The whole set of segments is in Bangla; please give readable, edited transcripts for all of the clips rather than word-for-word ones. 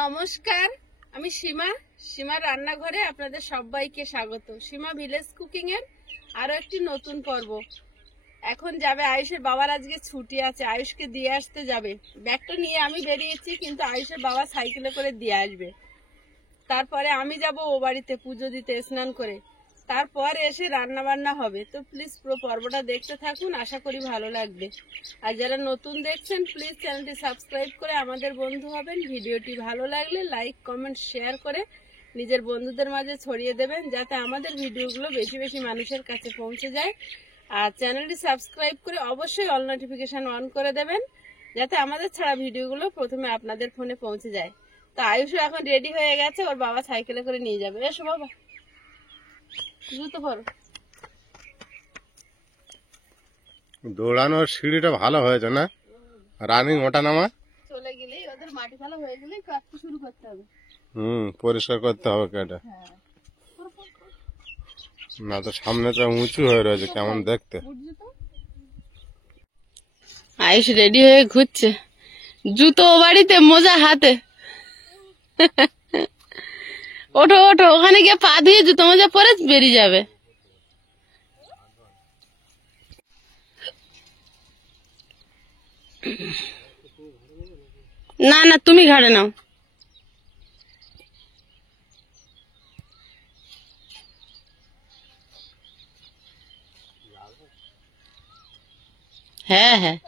নমস্কার, আমি সীমা রান্নাঘরে আপনাদের সবাইকে স্বাগত। সীমা ভিলেজ কুকিং এর আরো একটি নতুন পর্ব। এখন যাবে আয়ুষের বাবার, আজকে ছুটি আছে, আয়ুষকে দিয়ে আসতে যাবে। ব্যাগটা নিয়ে আমি বেরিয়েছি, কিন্তু আয়ুষের বাবা সাইকেলে করে দিয়ে আসবে। তারপরে আমি যাব ও বাড়িতে পুজো দিতে স্নান করে, তারপর এসে রান্না বান্না হবে। তো প্লিজ পুরো পর্বটা দেখতে থাকুন, আশা করি ভালো লাগবে। আর যারা নতুন দেখছেন প্লিজ চ্যানেলটি সাবস্ক্রাইব করে আমাদের বন্ধু হবেন। ভিডিওটি ভালো লাগলে লাইক কমেন্ট শেয়ার করে নিজের বন্ধুদের মাঝে ছড়িয়ে দেবেন, যাতে আমাদের ভিডিওগুলো বেশি বেশি মানুষের কাছে পৌঁছে যায়। আর চ্যানেলটি সাবস্ক্রাইব করে অবশ্যই অল নোটিফিকেশন অন করে দেবেন, যাতে আমাদের ছাড়া ভিডিওগুলো প্রথমে আপনাদের ফোনে পৌঁছে যায়। তো আয়ুষও এখন রেডি হয়ে গেছে, ওর বাবা সাইকেলে করে নিয়ে যাবে। এসো বাবা, জুতো পরো। দৌড়ানোর সিঁড়িটা ভালো হয়েছে না? রানিং ওটা নামা চলে গেলেই ওদের মাটি ফেলা হয়ে গেলেই কাজটা শুরু করতে হবে। পরিষ্কার করতে হবে কেটে, হ্যাঁ, না তো সামনে তো উঁচু হয়ে রয়েছে, কেমন দেখতে। আয়ুষ রেডি হয়ে ঘুরছে, জুতো বাড়িতে, মোজা হাতে। ওঠো ওঠো, ওখানে গিয়ে পা ধুয়ে জুতো মোজা পরে বেরিয়ে যাবে। না না, তুমি ঘাড়ে নাও। হ্যাঁ হ্যাঁ,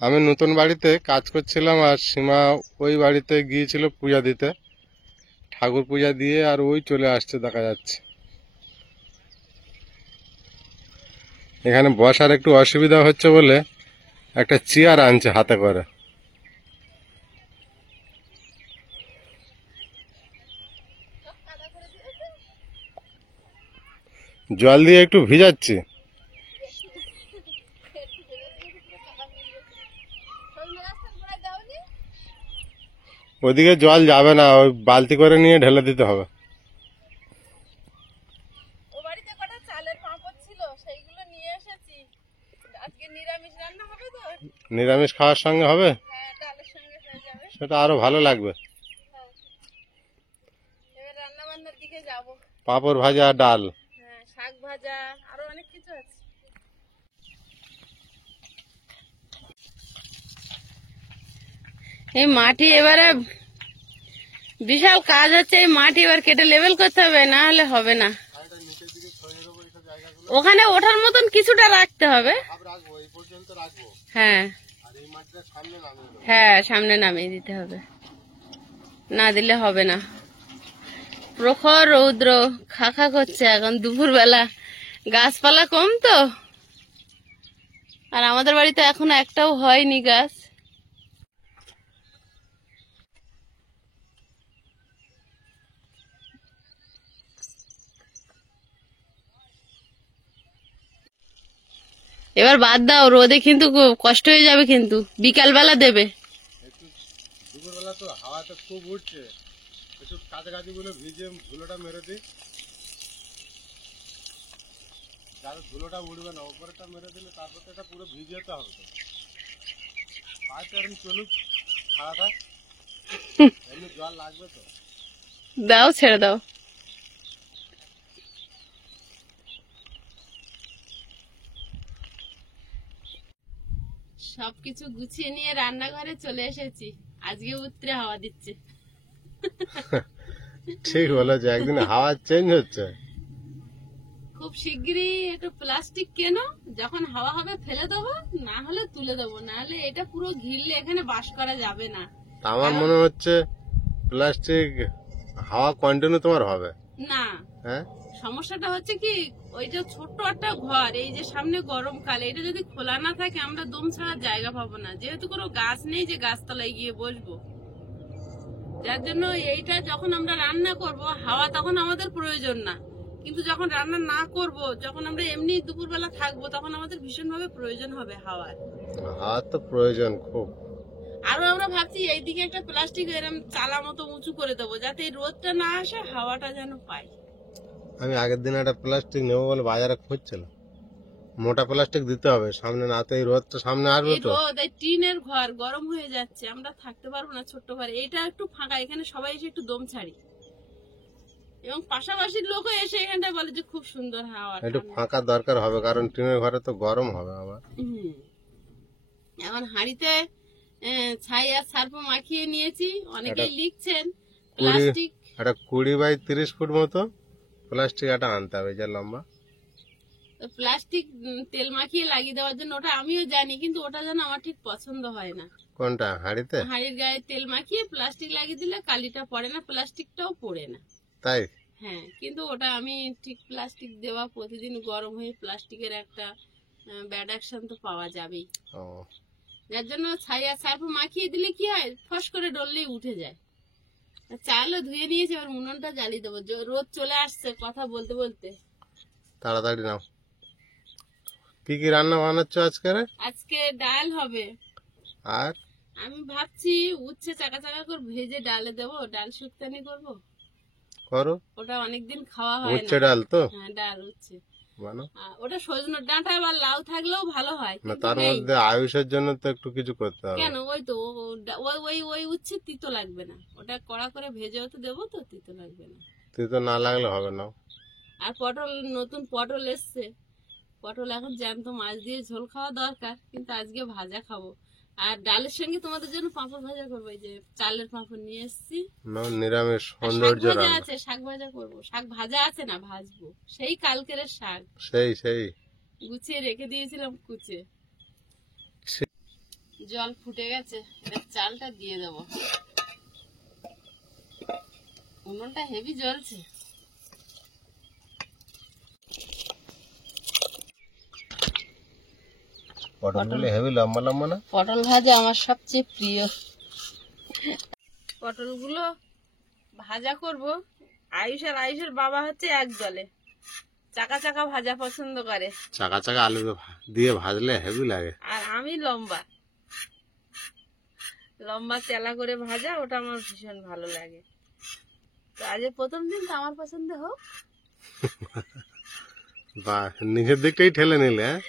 আমি নতুন বাড়িতে কাজ করছিলাম, আর সীমা ওই বাড়িতে গিয়েছিল পূজা দিতে, ঠাকুর পূজা দিয়ে আর ওই চলে আসছে দেখা যাচ্ছে। এখানে বসার একটু অসুবিধা হচ্ছে বলে একটা চেয়ার আনছে হাতে করে। জল দিয়ে একটু ভিজাচ্ছি। ওদিকে জল যাবে না, ওই বালতি করে নিয়ে ঢেলে দিতে হবে। ও বাড়িতে কটা চালের পাঁপড় ছিল, সেইগুলো নিয়ে এসেছি। আজকে নিরামিষ রান্না হবে তো। নিরামিষ খাওয়ার সঙ্গে হবে, হ্যাঁ, ডালের সঙ্গে হয়ে যাবে। সেটা আরো ভালো লাগবে। হ্যাঁ, এবার রান্না বান্নার দিকে যাব। পাঁপড় ভাজা আর ডাল। হ্যাঁ, শাক ভাজা, আরো অনেক কিছু আছে। এই মাটি এবারে বিশাল কাজ হচ্ছে, এই মাটি এবার কেটে লেভেল করতে হবে, না হলে হবে না। ওখানে ওঠার মতন কিছুটা রাখতে হবে। হ্যাঁ হ্যাঁ, সামনে নামিয়ে দিতে হবে, না দিলে হবে না। প্রখর রৌদ্র খাখা করছে এখন দুপুর বেলা, গাছপালা কম তো, আর আমাদের বাড়িতে এখনো একটাও হয়নি গাছ। এবার বাদ দাও, রোদে কিন্তু কষ্ট হয়ে যাবে, কিন্তু বিকাল বেলা দেবে। দুপুরবেলা তো হাওয়াটা খুব উঠছে, একটু কাছাকাছি গুলো ভিজে ধুলোটা মেরে দিই, যাতে ধুলোটা উঠবে না, উপরেটা মেরে দিলে তারপর তো এটা পুরো ভিজে যেতে হবে। তো পাঁচ এখন চলুক, খাওয়া থাক, এমনি জল লাগবে তো। দাও, ছেড়ে দাও। সবকিছু গুছিয়ে নিয়ে রান্নাঘরে চলে এসেছি, আজকে উত্তরে হাওয়া দিচ্ছে। ঠিক বলেছে, একদিন হাওয়া চেঞ্জ হচ্ছে। খুব শিগগিরই একটু প্লাস্টিক কেনো, যখন হাওয়া হবে ফেলে দেবো, না হলে তুলে দেবো, না হলে এটা পুরো ঘিরলে এখানে বাস করা যাবে না। আমার মনে হচ্ছে প্লাস্টিক হাওয়া কন্টিনিউ তোমার হবে না, হ্যাঁ। সমস্যাটা হচ্ছে কি, ওইটা ছোট্ট একটা ঘর, এই যে সামনে গরমকালে এটা যদি খোলা না থাকে, আমরা দম ছাড়ার জায়গা পাবো না, যেহেতু কোনো গাছ নেই যে গাছতলায় গিয়ে বসবো। যার জন্য এইটা যখন আমরা রান্না করব, হাওয়া তখন আমাদের প্রয়োজন না, কিন্তু যখন রান্না না করব, যখন আমরা এমনি দুপুরবেলা থাকবো, তখন আমাদের ভীষণভাবে প্রয়োজন হবে হাওয়ার। হাত তো প্রয়োজন খুব। আরো আমরা ভাবছি এইদিকে একটা প্লাস্টিক এরকম চালা মতো উঁচু করে দেবো, যাতে এই রোদটা না আসে, হাওয়াটা যেন পাই। আমি আগের দিন একটা প্লাস্টিক নেবো বলে বাজারে খুঁজছিলাম, মোটা প্লাস্টিক দিতে হবে সামনে, না তো এই রোদটা সামনে আসবে এই তো। রোদ, এই টিনের ঘর গরম হয়ে যাচ্ছে, আমরা থাকতে পারবো না ছোট্ট ঘরে। এটা একটু ফাঁকা, এখানে সবাই এসে একটু দম ছাড়ি, এবং পাশাপাশির লোকও এসে এখানটা বলে যে খুব সুন্দর হাওয়া। একটু ফাঁকা দরকার হবে, কারণ টিনের ঘরে তো গরম হবে আবার। এখন হাঁড়িতে ছাই আর সার্ফ মাখিয়ে নিয়েছি। অনেকেই লিখছেন প্লাস্টিক, একটা 20 বাই 30 ফুট মতো প্লাস্টিক একটা আনতে হবে, যা লম্বা। প্লাস্টিক তেল মাখিয়ে লাগিয়ে দেওয়ার জন্য, ওটা আমিও জানি, কিন্তু ওটা যেন আমার ঠিক পছন্দ হয় না। কোনটা, হাঁড়িতে? হাঁড়ির গায়ে তেল মাখিয়ে প্লাস্টিক লাগিয়ে দিলে কালিটা পড়ে না, প্লাস্টিকটাও পড়ে না। তাই? হ্যাঁ, কিন্তু ওটা আমি ঠিক প্লাস্টিক দেওয়া, প্রতিদিন গরম হয়ে প্লাস্টিকের একটা ব্যাড অ্যাকশন তো পাওয়া যাবেই। ও, যার জন্য ছাই আর সার্ফ মাখিয়ে দিলে কি হয়, ফস করে ডললেই উঠে যায়। চালও ধুয়ে নিয়েছি, এবার উনুনটা জ্বালিয়ে দেবো। রোদ চলে আসছে কথা বলতে বলতে। তাড়াতাড়ি নাও। কি কি রান্না বানাচ্ছ আজকে? আজকে ডাল হবে, আর আমি ভাবছি উচ্ছে চাকা চাকা করে ভেজে ডালে দেবো, ডাল শুক্তানি করবো। করো, ওটা অনেকদিন খাওয়া হয় উচ্ছে না। ডাল তো হ্যাঁ, ডাল উচ্ছে বানাও। ওটা সজনের ডাঁটা বা লাউ থাকলেও ভালো হয়, না, কিন্তু তার নেই। মধ্যে আয়ুষের জন্য তো একটু কিছু করতে হবে। কেন, ওই তো ওই উচ্ছে তিতো লাগবে না, ওটা কড়া করে ভেজেও তো দেবো, তো তিতো লাগবে না। তুই তো না লাগলে হবে না। আর পটল, নতুন পটল এসছে, পটল এখন জ্যান্ত মাছ দিয়ে ঝোল খাওয়া দরকার, কিন্তু আজকে ভাজা খাবো। আর ডালের সঙ্গে তোমাদের জন্য পাঁপড় ভাজা করবো, এই যে চালের পাঁপড় নিয়ে এসেছি। না, নিরামিষ শাক সৌন্দর্য ভাজা রান্না। আছে, শাক ভাজা করবো। শাক ভাজা আছে না, ভাজবো। সেই কালকের শাক সেই গুছিয়ে রেখে দিয়েছিলাম কুচে। জল ফুটে গেছে, এবার চালটা দিয়ে দেবো। উনুনটা হেভি জ্বলছে। পটলগুলো হেভি লম্বা লম্বা না? পটল ভাজা আমার সবচেয়ে প্রিয়। পটলগুলো ভাজা করব। আয়ুষের বাবা হচ্ছে এক দলে, চাকা চাকা ভাজা পছন্দ করে, চাকা চাকা আলু দিয়ে ভাজলে হেভি লাগে। আর আমি লম্বা লম্বা চেলা করে ভাজা, ওটা আমার ভীষণ ভালো লাগে। তো আজ প্রথম দিন, তো আমার পছন্দ হোক। বা নিজের দিকটাই ঠেলে নিলে, হ্যাঁ?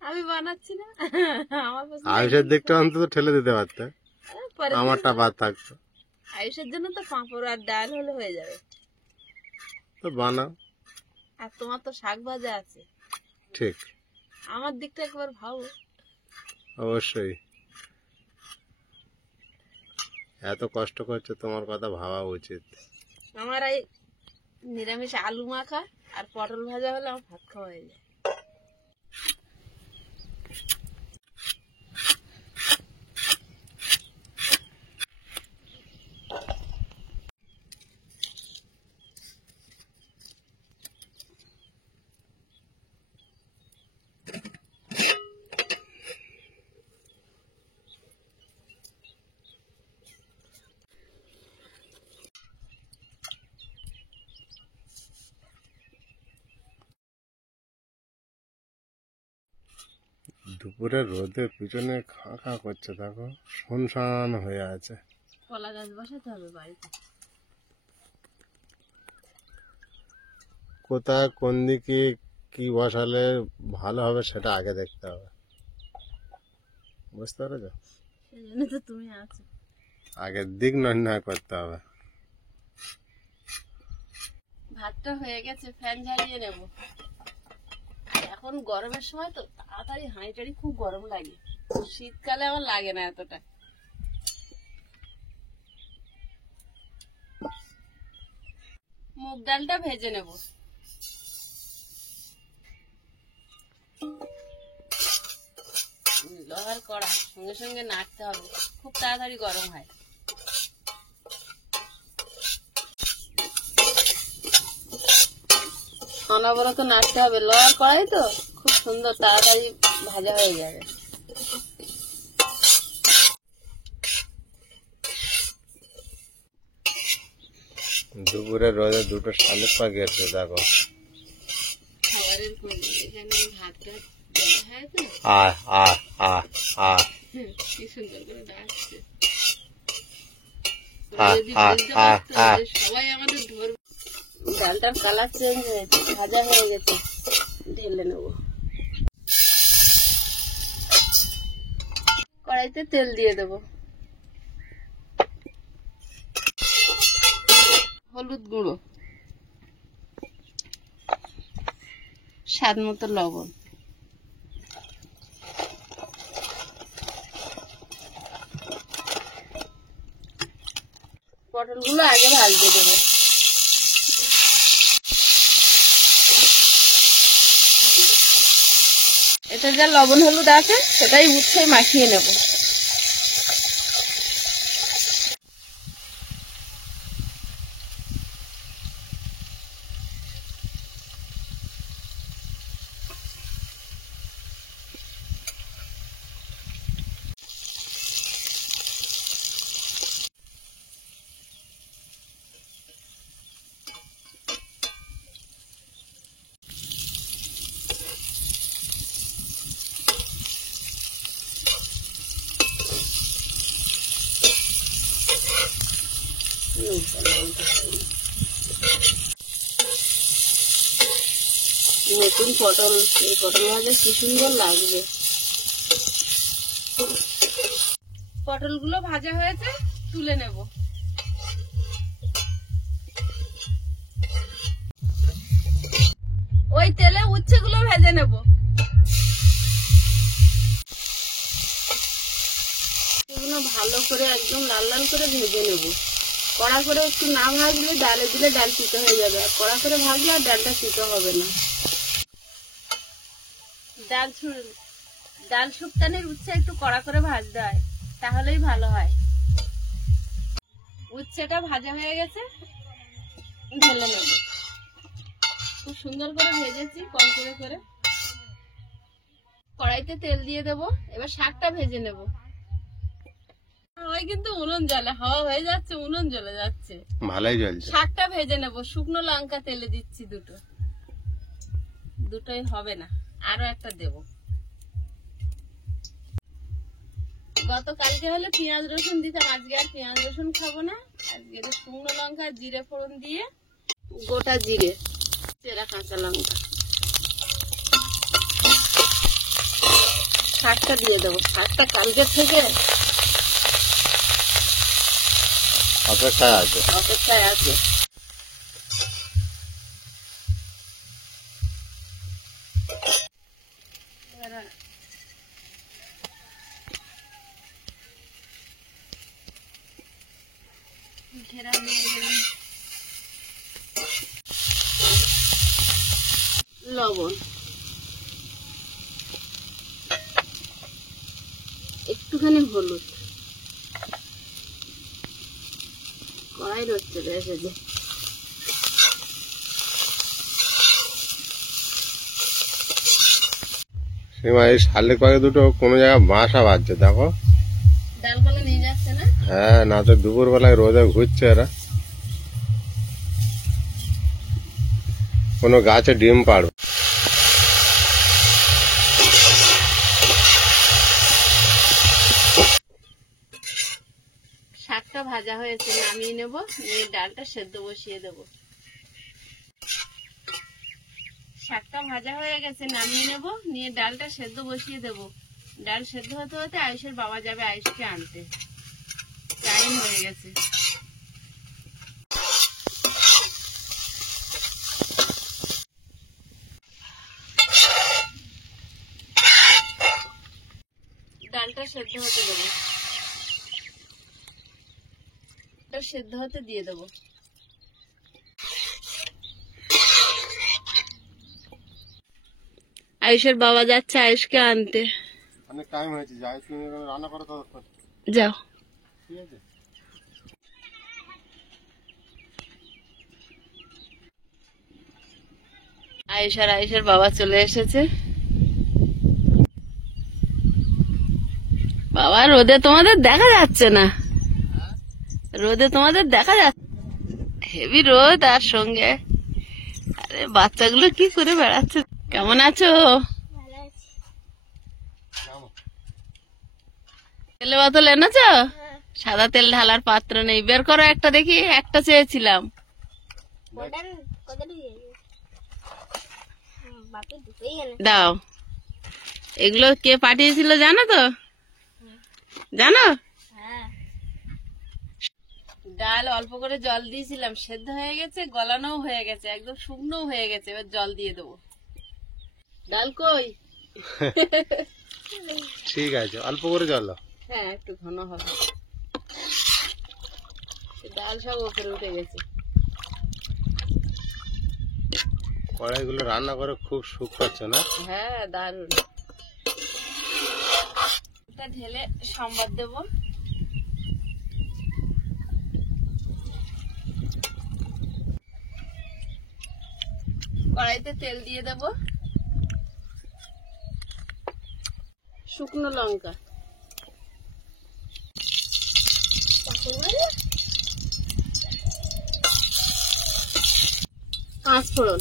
আমি বানাচ্ছি না, আমার পছন্দ। আয়ুষের দিকটা অন্তত ঠেলে দিতে পারতে, পরে আমারটা বাদ থাকতো। আয়ুষের জন্য তো পাঁপড় আর ডাল হলে হয়ে যাবে। তো বানাও। আর তোমার তো শাক ভাজা আছে। ঠিক, আমার দিকটা একবার ভাবো। অবশ্যই। এত কষ্ট করছে, তোমার কথা ভাবা উচিত। আমার এই নিরামিষ আলু মাখা আর পটল ভাজা হলে আমার ভাত খাওয়া হয়ে যায়। দুপুরে রোদের পিছনে খা খা করছে, দেখো শুনশান হয়ে আছে। কলা গাছ বসাতে হবে বাড়িতে। কোথায় কোন দিকে কি বসালে ভালো হবে সেটা আগে দেখতে হবে, বুঝতে পেরেছো? সেই জন্য তো তুমি আছো। আগের দিক নির্ণয় করতে হবে। ভাতটা হয়ে গেছে, ফ্যান জ্বালিয়ে নেব। এখন গরমের সময় তো তাড়াতাড়ি হাঁড়ি খুব গরম লাগে, শীতকালে আমার লাগে না এতটা। মুগ ডালটা ভেজে নেব। লোহার কড়া, সঙ্গে সঙ্গে নাড়তে হবে, খুব তাড়াতাড়ি গরম হয়। অনবরত নাড়তে হবে, লোহার কড়াই তো খুব সুন্দর তাড়াতাড়ি ভাজা হয়ে যাবে। দুপুরে রোদে দুটো শালিক পাখি এসে দেখো, হ্যাঁ তো আয় আয় আয় আয় কি সুন্দর করে ডাকছে। আয় যদি আয় বুঝতে আয় পারতো আয়। যে সবাই আমাদের ধরবে। ডালটার কালার চেঞ্জ হয়েছে, ভাজা হয়ে গেছে, ঢেলে নেব। কড়াইতে তেল দিয়ে দেব, হলুদ গুঁড়ো, স্বাদ মতো লবণ, পটলগুলো আগে ভাজতে দেবো। এতে যা লবণ হলুদ আছে সেটাই উচ্ছে মাখিয়ে নেব। নতুন পটল, এই পটল ভাজা কি সুন্দর লাগবে। পটলগুলো ভাজা হয়েছে, তুলে নেব। ওই তেলে উচ্ছেগুলো ভেজে নেব। এগুলো ভালো করে একদম লাল লাল করে ভেজে নেব। কড়া করে একটু না ভাজলে ডালে দিলে ডাল তিতো হয়ে যাবে, আর কড়া করে ভাজলে আর ডালটা তিতো হবে না। ডাল শুক্তানির উচ্ছে একটু কড়া করে ভাজতে হয়, তাহলেই ভালো হয়। উচ্ছেটা ভাজা হয়ে গেছে, ঢেলে নেব। খুব সুন্দর করে ভেজেছি, কম করে করে। কড়াইতে তেল দিয়ে দেবো, এবার শাকটা ভেজে নেব। ওই কিন্তু উনুন জ্বলে, হাওয়া হয়ে যাচ্ছে, উনুন জ্বলে যাচ্ছে। ভালোই জ্বলছে। শাকটা ভেজে নেব, শুকনো লঙ্কা তেলে দিচ্ছি দুটো, দুটোই হবে না, আরো একটা দেব। গতকালকে হলে পেঁয়াজ রসুন দিতাম, আজকে আর পেঁয়াজ রসুন খাবো না। আজকে শুকনো লঙ্কা জিরে ফোড়ন দিয়ে, গোটা জিরে, চেরা কাঁচা লঙ্কা, শাকটা দিয়ে দেবো। শাকটা কালকে থেকে অপেক্ষায় আছে। অপেক্ষায় আছে। ঘেরা নিয়ে গেলাম, লবণ, একটুখানি হলুদ, কড়াই রচ্ছে রেখে যে সীমা, এই শালিক পাখি দুটো কোনো জায়গায় বাসা বাঁধছে দেখো। ডালপালা নিয়ে যাচ্ছে না? হ্যাঁ, না তো দুপুর বেলায় রোদে ঘুরছে এরা। কোনো গাছে ডিম পাড়বে। শাকটা ভাজা হয়েছে, নামিয়ে নেব, নিয়ে ডালটা সেদ্ধ বসিয়ে দেব। শাকটা ভাজা হয়ে গেছে, নামিয়ে নেব, নিয়ে ডালটা সেদ্ধ বসিয়ে দেব। ডাল সেদ্ধ হতে হতে আয়ুষের বাবা যাবে আয়ুষকে আনতে, টাইম হয়ে গেছে। ডালটা সেদ্ধ হতে দেবো, সেদ্ধ হতে দিয়ে দেবো। আয়ুষের বাবা যাচ্ছে আয়ুষকে আনতে। অনেক টাইম হয়েছে, যাই তুমি রান্না করো ততক্ষণ। যাও। ঠিক আছে। আয়ুষ আর আয়ুষের বাবা চলে এসেছে। বাবা, রোদে তোমাদের দেখা যাচ্ছে না, রোদে তোমাদের দেখা যাচ্ছে, হেভি রোদ, আর সঙ্গে আরে বাচ্চাগুলো কি করে বেড়াচ্ছে। কেমন আছো? ভালো তেলে বোতল এনেছো? সাদা তেল ঢালার পাত্র নেই, বের করো একটা দেখি। একটা চেয়েছিলাম। দাও। এগুলো কে পাঠিয়েছিল জানো তো? জানো? ডাল অল্প করে জল দিয়েছিলাম, সেদ্ধ হয়ে গেছে, গলানো হয়ে গেছে, একদম শুকনো হয়ে গেছে। এবার জল দিয়ে দেবো। ডাল কই? ঠিক আছে, অল্প করে জল দাও। হ্যাঁ, একটু ঘন হবে। ডাল সব উপরে উঠে গেছে। কড়াইগুলো রান্না করে খুব সুখ পাচ্ছ না? হ্যাঁ, দারুন। এটা ঢেলে সম্বাদ দেবো। কড়াইতে তেল দিয়ে দেব, শুকনো লঙ্কা, পাঁচ ফোড়ন,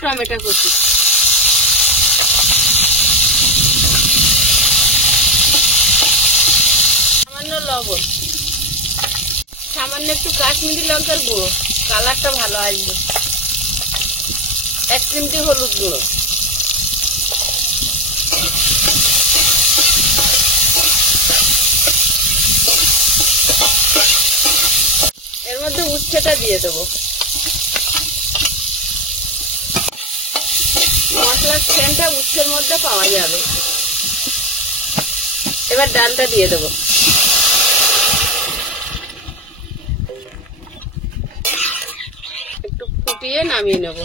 টমেটো কুচি, সামান্য লবণ, সামান্য একটু কাশ্মীরি লঙ্কার গুঁড়ো, কালারটা ভালো আসবে, 1 চিমটি হলুদ গুঁড়ো, এর মধ্যে উচ্ছেটা দিয়ে দেবো। মশলার সেন্টটা উচ্ছের মধ্যে পাওয়া যাবে। এবার ডালটা দিয়ে দেবো। একটু ফুটিয়ে নামিয়ে নেব।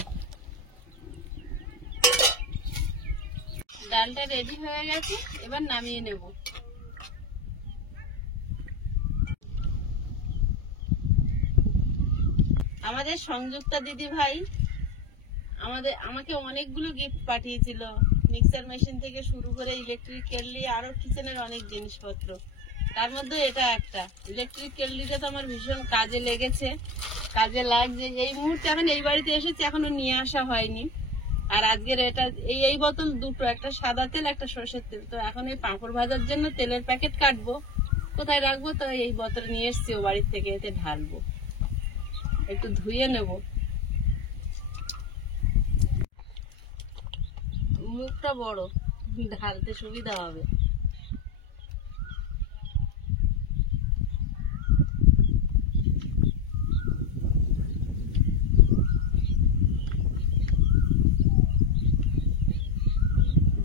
ডালটা রেডি হয়ে গেছে, এবার নামিয়ে নেব। আমাদের সংযুক্তা দিদি ভাই আমাকে অনেকগুলো গিফট পাঠিয়েছিল, মিক্সার মেশিন থেকে শুরু করে ইলেকট্রিক কেটলি, আরো কিচেনের অনেক জিনিসপত্র। তার মধ্যে এটা একটা ইলেকট্রিক কেটলিটা তো আমার ভীষণ কাজে লেগেছে, কাজে লাগছে। এই মুহূর্তে এখন এই বাড়িতে এসেছি, এখনো নিয়ে আসা হয়নি। আর আজকের এটা এই বোতল দুটো, একটা সাদা তেল, একটা সরষের তেল। তো এখন এই পাঁপড় ভাজার জন্য তেলের প্যাকেট কাটবো, কোথায় রাখবো? তো এই বোতল নিয়ে এসছি ও বাড়ির থেকে, এতে ঢালবো। একটু ধুয়ে নেব। মুখটা বড়, ঢালতে সুবিধা হবে।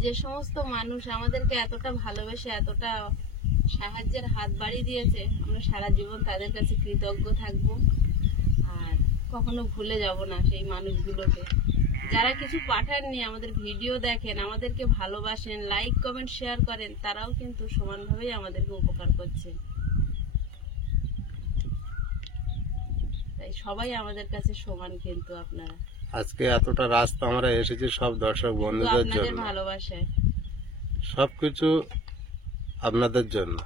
যে সমস্ত মানুষ আমাদেরকে এতটা ভালোবেসে, এতটা সাহায্যের হাত বাড়িয়ে দিয়েছে, আমরা সারা জীবন তাদের কাছে কৃতজ্ঞ থাকবো। আর কখনো ভুলে যাব না সেই মানুষগুলোকে, যারা কিছু পাঠাননি, আমাদের ভিডিও দেখেন, আমাদেরকে ভালোবাসেন, লাইক কমেন্ট শেয়ার করেন, তারাও কিন্তু সমানভাবেই আমাদেরকে উপকার করছে। তাই সবাই আমাদের কাছে সমান। কিন্তু আপনারা আজকে এতটা রাস্তা আমরা এসেছি সব দর্শক বন্ধুদের আপনাদের জন্য, ভালোবাসায়, সবকিছু আপনাদের জন্য।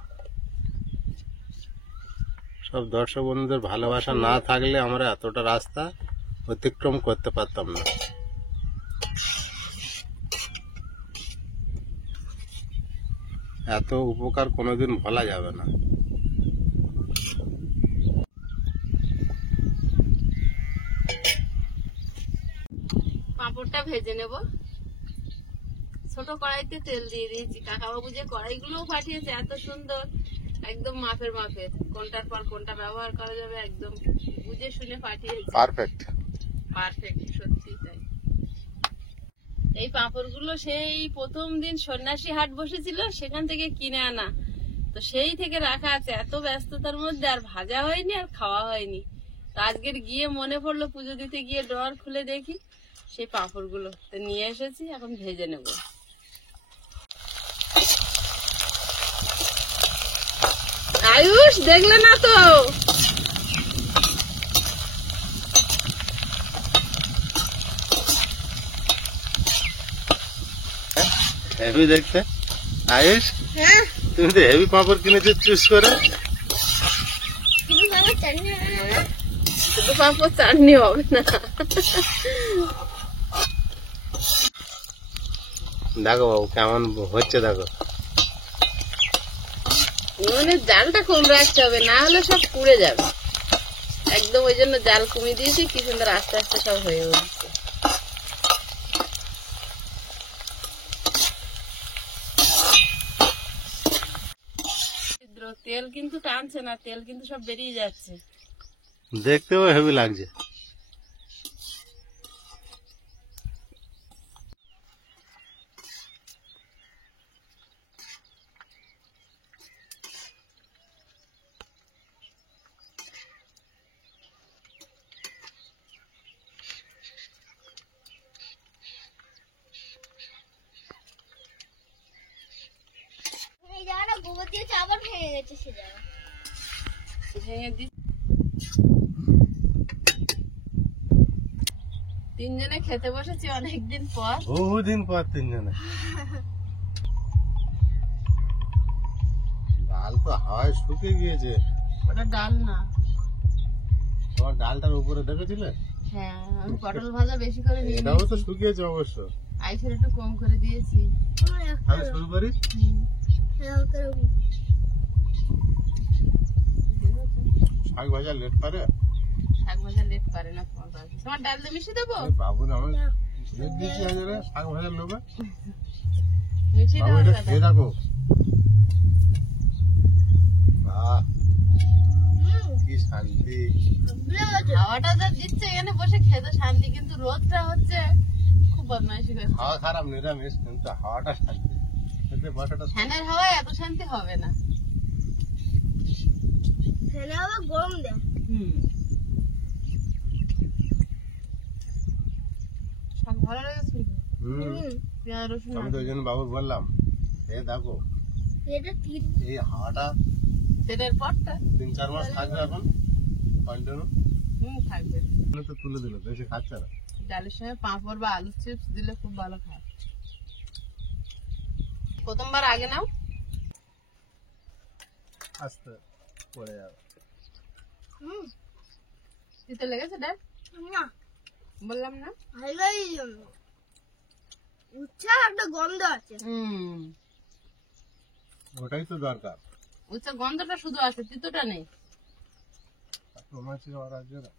সব দর্শক বন্ধুদের ভালোবাসা না থাকলে আমরা এতটা রাস্তা অতিক্রম করতে পারতাম না। এত উপকার কোনোদিন ভোলা যাবে না। পাঁপড়টা ভেজে নেব। ছোট কড়াইতে তেল দিয়ে দিয়েছি। কাকাবাবু যে কড়াইগুলো পাঠিয়েছে এত সুন্দর, একদম মাপের মাপের, কোনটার পর কোনটা ব্যবহার করা যাবে একদম বুঝে শুনে পাঠিয়েছে। পারফেক্ট, পারফেক্ট, সত্যি তাই। এই পাঁপড়গুলো সেই প্রথম দিন সন্ন্যাসী হাট বসেছিল, সেখান থেকে কিনে আনা। তো সেই থেকে রাখা আছে। এত ব্যস্ততার মধ্যে আর ভাজা হয়নি, আর খাওয়া হয়নি। তো আজকের গিয়ে মনে পড়লো, পুজো দিতে গিয়ে ড্রয়ার খুলে দেখি সেই পাঁপড়গুলো, তো নিয়ে এসেছি, এখন ভেজে নেব। আয়ুষ, দেখলে না তো? হেভি দেখতে। আয়ুষ, তুমি তো হেভি পাঁপড় কিনেছো চুজ করে। শুধু পাঁপড়, চাটনি হবে না। দেখো বাবু কেমন হচ্ছে, দেখো। মানে জালটা কম রাখতে হবে, না হলে সব পুড়ে যাবে একদম। ওই জন্য জাল কমিয়ে দিয়েছি, কি সুন্দর আস্তে আস্তে সব হয়ে উঠছে। তেল কিন্তু টানছে না, তেল কিন্তু সব বেরিয়ে যাচ্ছে। দেখতেও হেভি লাগছে। এই জায়গাটা গোবর দিয়েছে, আবার ভেঙে গেছে সে জায়গা। ভেঙে দি। তিনজনে খেতে বসেছি অনেকদিন পর। বহুদিন পর তিনজনে। ডাল তো হাওয়ায় শুকিয়ে গিয়েছে। ওটা ডাল না। তোমার ডালটার উপরে দেখেছিলে? হ্যাঁ, আমি পটল ভাজা বেশি করে নিয়ে এটাও তো শুকিয়েছে অবশ্য। আইসের একটু কম করে দিয়েছি। আমি শুরু করি। শাক ভাজা লেট পারে। শাক ভাজা লেট পারে না তোমার বাবু। তোমার ডাল দিয়ে মিশিয়ে দেবো? বাবু আমি লেট দিয়েছি আজকে শাক ভাজার লোভে। মিশিয়ে বাবু দেবো এটা দাদা। খেয়ে রাখো। বাহ, কি শান্তি। হাওয়াটা যা দিচ্ছে এখানে বসে খেতে শান্তি, কিন্তু রোদটা হচ্ছে খুব বদমাইশি করছে। হাওয়া খারাপ নিরামিষ, কিন্তু হাওয়াটা শান্তি। এতে বসাটা ফ্যানের হাওয়ায় এত শান্তি হবে না। ফেলে আবার গরম দেয়। শাক ভালো লেগেছে? পেঁয়াজ রসুন আমি তো ওই জন্য বাবু বললাম খেয়ে দেখো। এটা তিন এই হাওয়াটা তেলের পরটা 3-4 মাস থাকবে এখন কন্টিনিউ। থাকবে। তো তুলে দিল, বেশি খাচ্ছে না। ডালের সঙ্গে পাঁপড় বা আলু চিপস দিলে খুব ভালো খায়। প্রথমবার আগে নাও। আস্তে পড়ে যাবে। দিতে লেগেছে ডাল? না বললাম না। ভালোই উচ্ছা একটা গন্ধ আছে। ওটাই তো দরকার। উচ্চ গন্ধটা শুধু আছে, তিতোটা নেই। তোমার ছিল আর আসবে না।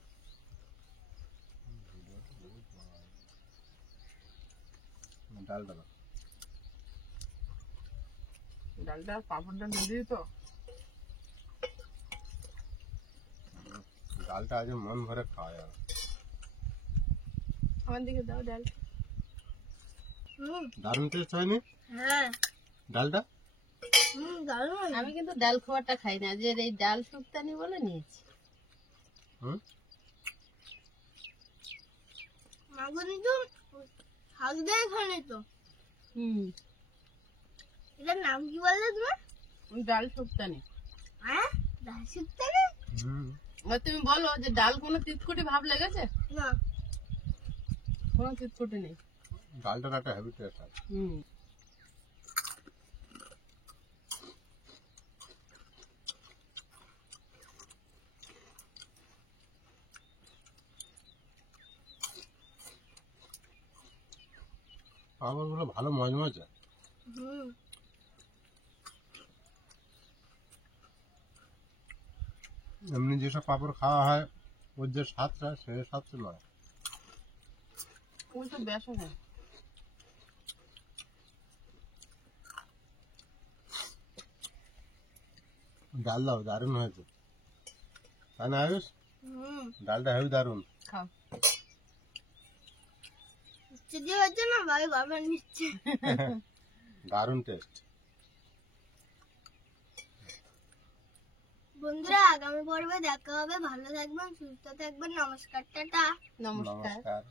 ডালটা দাও। ডালটা পাঁপড়টা দিয়ে তো ডালটা আজ মন ভরে খাওয়া যাবে। আমার দিকে দাও ডাল। দারুণ টেস্ট হয়নি হ্যাঁ ডালটা? দারুণ। আমি কিন্তু ডাল খাবারটা খাই না, যে এই ডাল শুক্তানি বলে নিয়েছি। মাগো কিন্তু শাক দেয় এখানে তো। এটার নাম কি বললে তোমার? ডাল শুক্তানি। হ্যাঁ ডাল শুকতে না? এবার তুমি বলো যে ডাল কোনো তিতকুটি ভাব লেগেছে? না কোনো তিতকুটি নেই। ডালটার একটা হেভি টেস্ট আছে। পাঁপড়গুলো ভালো মজমজে। এমনি যেসব পাঁপড় খাওয়া হয় ওর যে স্বাদটা, সে স্বাদটা নয়। ওই তো বেসন হয়। ডাল দাও, দারুণ হয়েছে তাই না আয়ুষ? ডালটা হেভি দারুণ। খাও। উচ্চে দিয়ে হচ্ছে না ভাই, বাবা নিচ্ছে। দারুণ টেস্ট। বন্ধুরা আগামী পর্বে দেখা হবে। ভালো থাকবেন, সুস্থ থাকবেন। নমস্কার, টাটা। নমস্কার। নমস্কার।